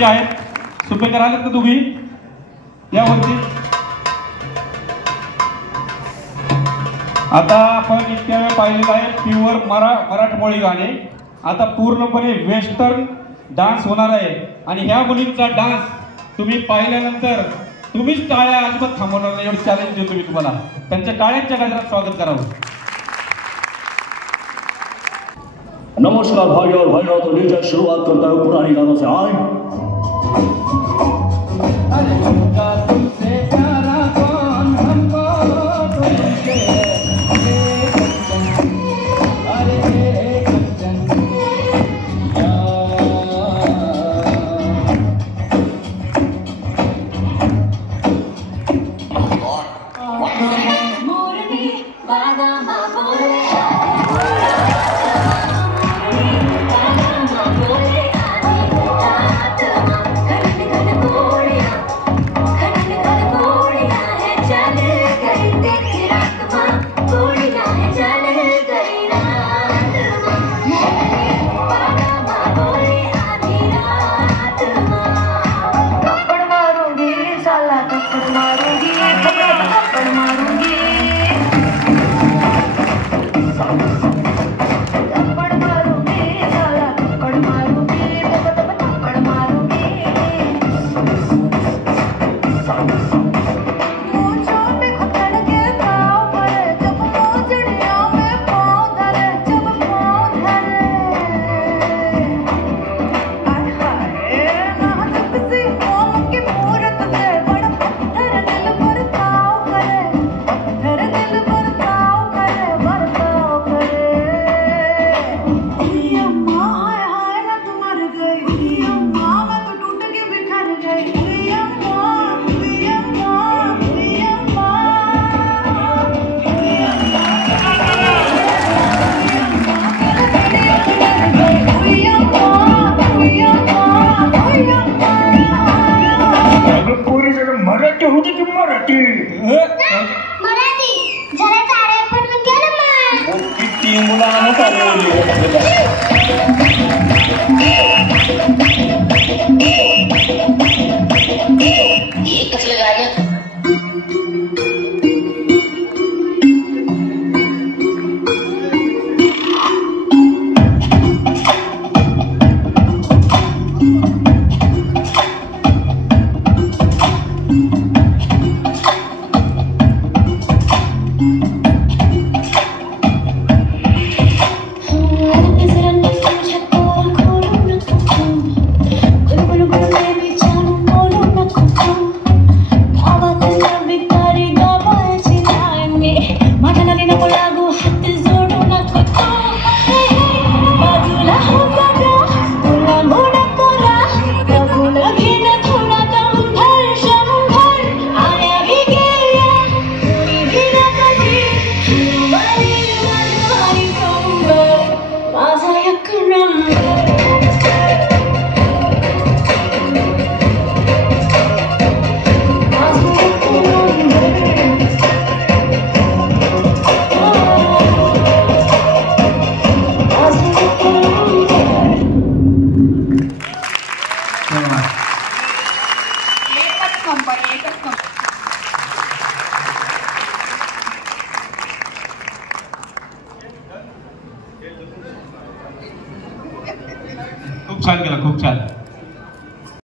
जे आहेत सुपेकर आलेत का तुम्ही यावरती? आता आपण इतक्या वेळ पाहिलेलं आहे प्युअर मराठमोळी गाणे. आता पूर्णपणे वेस्टर्न डान्स होणार आहे आणि ह्या मुलींचा डान्स तुम्ही पाहिल्यानंतर तुम्हीच टाळ्या अजिबात थांबवणार नाही एवढं चॅलेंज देतो मी तुम्हाला. त्यांच्या टाळ्यांच्या गजरात स्वागत करावं. नमस्कार भाई और भाई तो नीचे शुरुआत करता हूँ पुरानी गानों से. आए खूप छान केला, खूप छान.